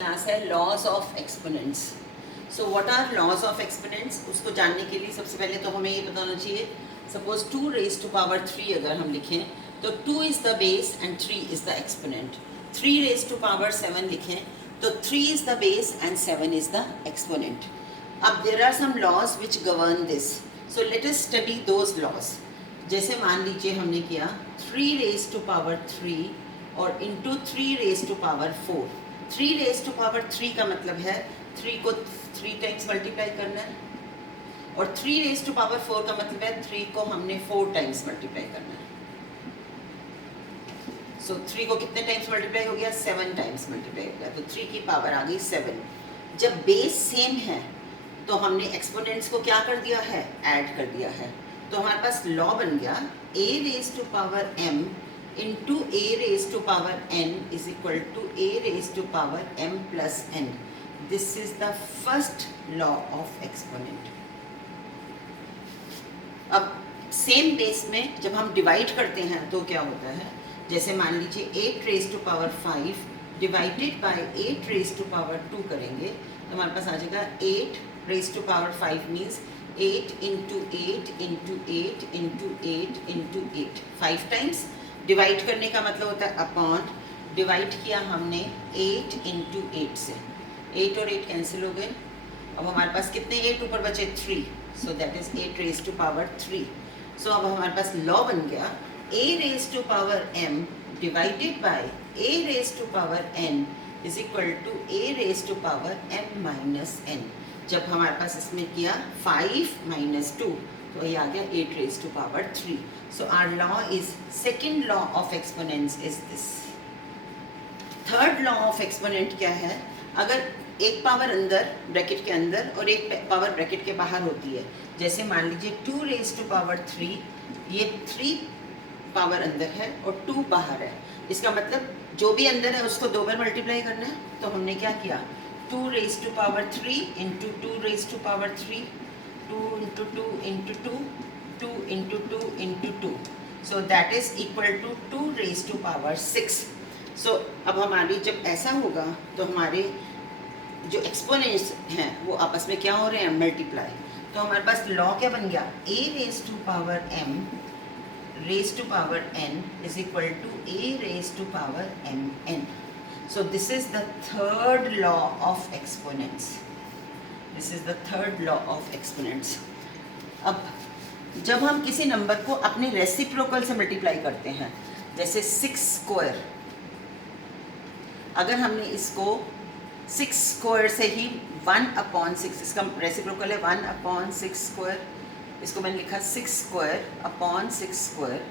Class है laws of exponents. So what are laws of exponents, उसको जानने के लिए सबसे पहले तो हमें ये पता होना चाहिए। सपोज 2 रेज टू पावर 3 अगर हम लिखें तो 2 is the base and 3 is the exponent. 3 raise to power 7 लिखें तो 3 is the base and 7 is the exponent. अब there are some laws which govern this, so let us study those laws. जैसे मान लीजिए हमने किया 3 रेज टू पावर 3 और into 3 raise to power 4। 3 raise to power 3 का मतलब है 3 को 3 टाइम्स मल्टीप्लाई करना है, और 3 रेज टू पावर 4 का मतलब है 3 को हमने 4 टाइम्स मल्टीप्लाई करना है। सो 3 को कितने टाइम्स मल्टीप्लाई हो गया? 7 टाइम्स मल्टीप्लाई हो गया, तो 3 की पावर आ गई 7। जब बेस सेम है तो हमने एक्सपोनेंट्स को क्या कर दिया है? ऐड कर दिया है। तो हमारे पास लॉ बन गया a raise to power m into a raise to power n is equal to a raise to power m plus n। This is the first law of exponent. अब सेम बेस में जब हम divide करते हैं तो क्या होता है? जैसे मान लीजिए 8 raise to power 5 divided by 8 raise to power 2 करेंगे तो हमारे पास आ जाएगा 8 raise to power 5 means 8 into 8 into 8 into 8 into 8, 5 times. Divide करने का मतलब होता है अपॉन। डिवाइड किया हमने 8 इंटू 8 से, 8 और 8 कैंसिल हो गए। अब हमारे पास कितने 8 ऊपर बचे? 3, so that is 8 raise to power 3। So अब हमारे पास लॉ बन गया a raise to power m divided by a raise to power n is equal to a raise to power m minus n। जब हमारे पास इसमें किया 5 माइनस 2 तो ये आ गया 8 raise to power 3। So our law is, second law of exponents is this. Third law of exponent क्या है? अगर एक पावर अंदर ब्रैकेट के अंदर और एक पावर ब्रैकेट के बाहर होती है, जैसे मान लीजिए 2 रेज टू पावर 3, ये 3 पावर अंदर है और 2 बाहर है। इसका मतलब जो भी अंदर है उसको 2 बार मल्टीप्लाई करना है। तो हमने क्या किया? 2 raise to power 3 into 2 raise to power 3, 2 into 2 into 2, 2 into 2 into 2, so that is equal to 2 raise to power 6। So अब हमारी जब ऐसा होगा तो हमारे जो एक्सपोनेंट्स हैं वो आपस में क्या हो रहे हैं? मल्टीप्लाई। तो हमारे पास लॉ क्या बन गया? a raise to power m raise to power n is equal to a raise to power m n। So this is the third law of exponents. This is the third law of exponents. अब जब हम किसी number को अपने reciprocal से multiply करते हैं, जैसे 6 स्क्वायर, अगर हमने इसको 6 स्क्वायर से ही 1/6, इसका रेसिप्रोकल है 1/6 स्क्वायर, इसको मैंने लिखा 6 स्क्वायर अपॉन 6 स्क्वायर।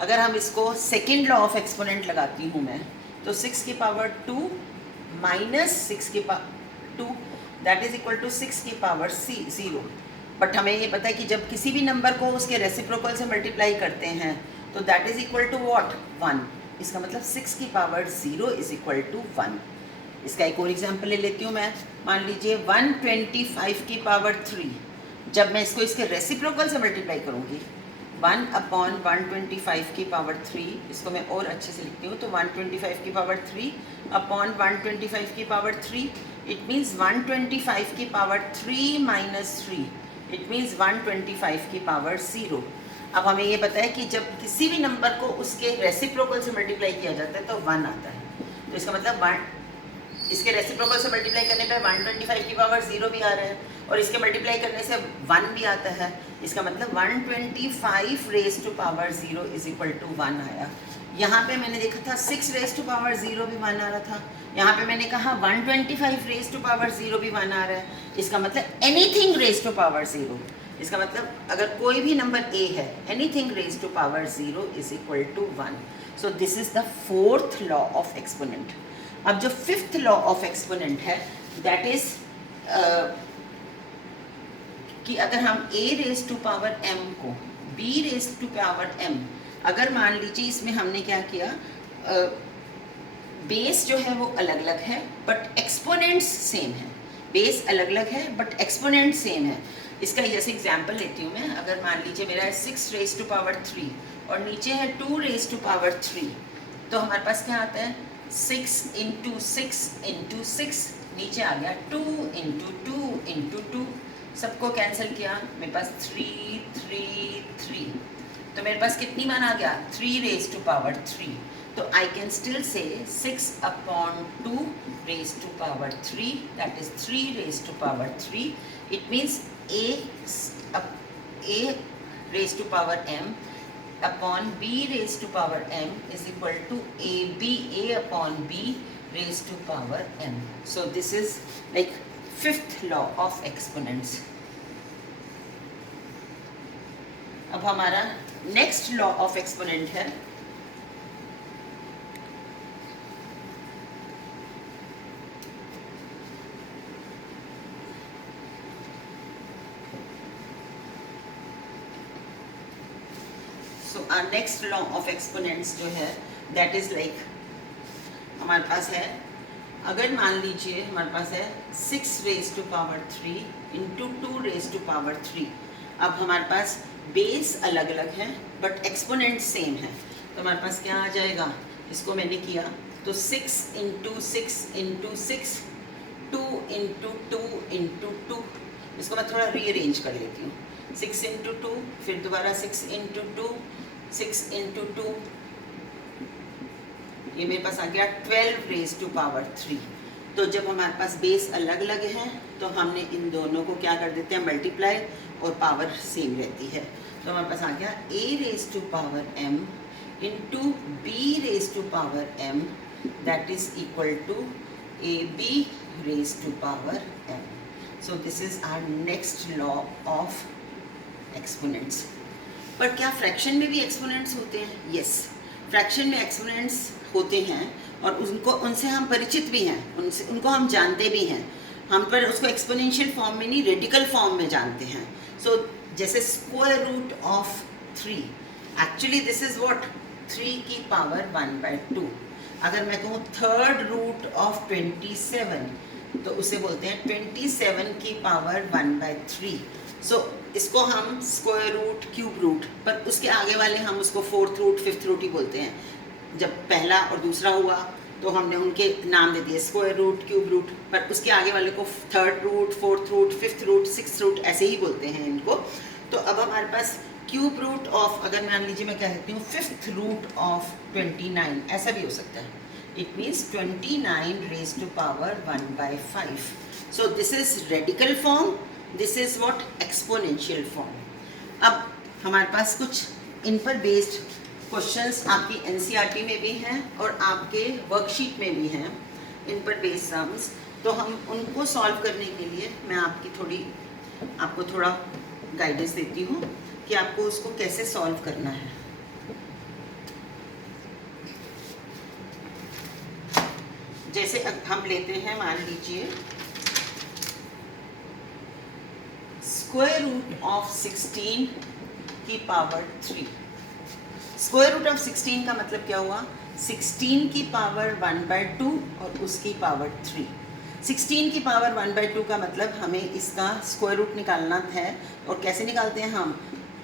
अगर हम इसको सेकेंड लॉ ऑफ एक्सपोनेंट लगाती हूँ मैं, तो 6 की पावर 2 माइनस 6 की power 2 that is equal to 6 की पावर 0। बट हमें ये पता है कि जब किसी भी नंबर को उसके रेसिप्रोकल से मल्टीप्लाई करते हैं तो that is equal to what? 1। इसका मतलब 6 की पावर 0 इज इक्वल टू 1। इसका एक और एग्जाम्पल ले लेती हूँ मैं। मान लीजिए 125 की पावर 3, जब मैं इसको इसके रेसिप्रोकल से मल्टीप्लाई करूँगी 1/125 की पावर 3, इसको मैं और अच्छे से लिखती हूँ तो 125 की पावर 3 अपॉन 125 की पावर 3, इट मीन्स 125 की पावर 3 माइनस 3, इट मीन्स 125 की पावर 0। अब हमें ये पता है कि जब किसी भी नंबर को उसके रेसिप्रोकल से मल्टीप्लाई किया जाता है तो 1 आता है। तो इसका मतलब 1 इसके रेसिप्रोकल से मल्टीप्लाई करने पे 125 की पावर 0 भी आ रहा है, और इसके मल्टीप्लाई करने से 1 भी आता है। इसका मतलब 125 raise to power 0 is equal to 1 आया। यहाँ पे मैंने देखा था 6 रेज टू पावर 0 भी 1 आ रहा था। यहाँ पे मैंने कहा 125 रेज टू पावर 0 भी 1 आ रहा है। इसका मतलब एनीथिंग रेज टू पावर 0। इसका मतलब अगर कोई भी नंबर a है, anything raise to power 0 is equal to 1। So this is the fourth law of exponent. अब जो फिफ्थ लॉ ऑफ एक्सपोनेंट है दैट इज कि अगर हम a raise to power m को b raise to power m, अगर मान लीजिए इसमें हमने क्या किया, बेस जो है वो अलग अलग है बट एक्सपोनेंट्स सेम है। बेस अलग अलग है बट एक्सपोनेंट सेम है। इसका जैसे एग्जांपल लेती हूँ मैं। अगर मान लीजिए मेरा है 6 रेज टू पावर 3 और नीचे है 2 रेज टू पावर 3, तो हमारे पास क्या आता है? 6 इंटू 6 इंटू 6, नीचे आ गया 2 इंटू 2 इंटू 2, सबको कैंसिल किया, मेरे पास 3 3 3, तो मेरे पास कितनी मान आ गया 3 रेज टू पावर 3, तो I can still say 6 upon 2 raise to power 3, that is 3 raise to power 3. It means a raised to power m upon b raised to power m is equal to a upon b raised to power m. So this is like fifth law of exponents. अब हमारा next law of exponent है so our next law of exponents जो है that is like हमारे पास है, अगर मान लीजिए हमारे पास है 6 raise to power 3 into 2 raise to power 3. अब हमारे पास बेस अलग अलग है बट एक्सपोनेंट सेम है, तो हमारे पास क्या आ जाएगा, इसको मैंने किया तो 6 इंटू 6 इंटू 6, 2 इंटू 2 इंटू 2, इसको मैं थोड़ा रीअरेंज कर लेती हूँ, 6 इंटू 2, फिर दोबारा 6 इंटू 2, 6 इंटू 2, ये मेरे पास आ गया 12 रेज टू पावर 3. तो जब हमारे पास बेस अलग अलग हैं तो हमने इन दोनों को क्या कर देते हैं मल्टीप्लाई, और पावर सेम रहती है, तो हमारे पास आ गया a raise to power m into b raise to power m, that is equal to ab raise to power m. So this is our next law of exponents. पर क्या फ्रैक्शन में भी एक्सपोनेंट्स होते हैं? यस, फ्रैक्शन में exponents होते हैं और उनसे हम परिचित भी हैं, उनको हम जानते भी हैं. हम पर उसको एक्सपोनेंशियल फॉर्म में नहीं, रेडिकल फॉर्म में जानते हैं. सो जैसे square root of 3, actually this is what 3 की पावर 1/2. अगर मैं कहूँ थर्ड रूट ऑफ 27 तो उसे बोलते हैं 27 की पावर 1/3. सो इसको हम स्क्वायर रूट, क्यूब रूट, पर उसके आगे वाले हम उसको फोर्थ रूट, फिफ्थ रूट ही बोलते हैं. जब पहला और दूसरा हुआ तो हमने उनके नाम दे दिए स्क्वायर रूट, क्यूब रूट, पर उसके आगे वाले को third root, fourth root, fifth root, sixth root ऐसे ही बोलते हैं इनको. तो अब हमारे पास क्यूब रूट ऑफ, अगर मान लीजिए मैं कहती हूँ फिफ्थ रूट ऑफ 29, ऐसा भी हो सकता है. It means 29 raise to power 1/5. So this is radical form, this is what exponential form. अब हमारे पास कुछ इन पर बेस्ड क्वेश्चंस आपकी एनसीईआरटी में भी हैं और आपके वर्कशीट में भी हैं, इन पर बेस्ड सम्स. तो हम उनको सॉल्व करने के लिए मैं आपको थोड़ा गाइडेंस देती हूँ कि आपको उसको कैसे सॉल्व करना है. जैसे हम लेते हैं, मान लीजिए स्क्वायर रूट ऑफ 16 की पावर 3. स्क्वायर रूट ऑफ 16 का मतलब क्या हुआ, 16 की पावर 1/2 और उसकी पावर 3. 16 की पावर 1/2 का मतलब हमें इसका स्क्वायर रूट निकालना है, और कैसे निकालते हैं हम,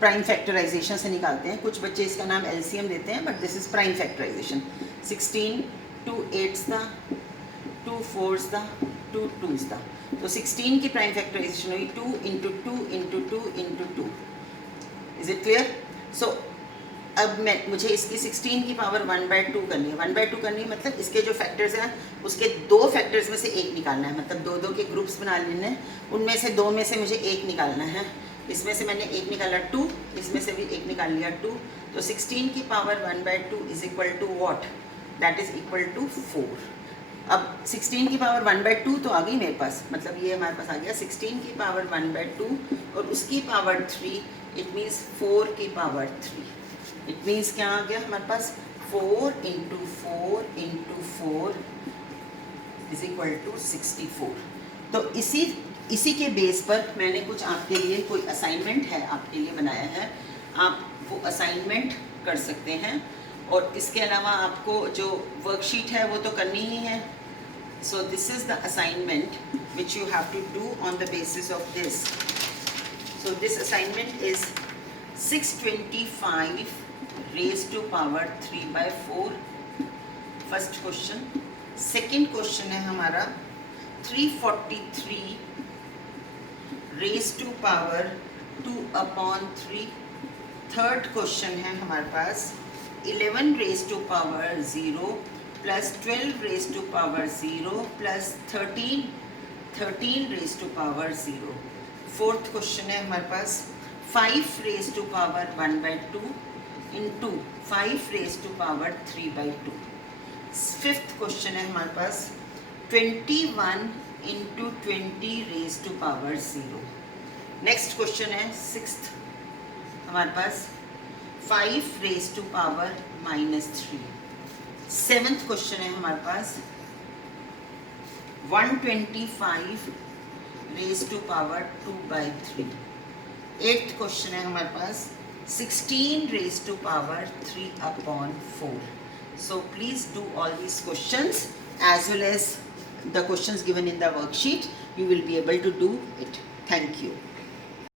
प्राइम फैक्टराइजेशन से निकालते हैं. कुछ बच्चे इसका नाम एलसीएम देते हैं, but this is prime factorization. 16 2 8s दा, 2 4s दा, 2 2s दा. तो 16 की प्राइम फैक्टराइजेशन हुई 2 into 2 into 2 into 2. Is it clear? So अब मुझे इसकी 16 की पावर 1/2 करनी है. 1/2 करनी है मतलब इसके जो फैक्टर्स हैं उसके 2 फैक्टर्स में से एक निकालना है, मतलब 2 के ग्रुप्स बना लेने हैं, उनमें से 2 में से मुझे एक निकालना है. इसमें से मैंने एक निकाला 2, इसमें से भी एक निकाल लिया 2. तो 16 की power 1/2 is equal to what, that is equal to 4. अब 16 की पावर 1/2 तो आ गई मेरे पास, मतलब ये हमारे पास आ गया 16 की पावर 1/2 और उसकी पावर 3, इट मीन्स 4 की पावर 3. इट मीन्स क्या आ गया हमारे पास 4 into 4 into 4 is equal to 64. तो इसी के बेस पर मैंने कुछ आपके लिए कोई असाइनमेंट है आपके लिए बनाया है, आप वो असाइनमेंट कर सकते हैं. और इसके अलावा आपको जो वर्कशीट है वो तो करनी ही है. So this is the assignment which you have to do on the basis of this. So this assignment is 625 raised to power 3/4. First question. Second question है हमारा 343 raise to power 2/3। Third question है हमारे पास 11 raise to power 0 plus 12 raise to power 0 plus 13 raise to power 0। Fourth question है हमारे पास 5 raise to power 1/2 into 5 raise to power 3/2। Fifth question है हमारे पास 21 into 20 raise to power 0। Next question है सिक्स्थ हमारे पास 5 raise to power -3। Seventh question है हमारे पास 125 raise to power 2/3। Eighth question है हमारे पास 16 raise to power 3/4। So please do all these questions as well as the questions given in the worksheet. You will be able to do it. Thank you.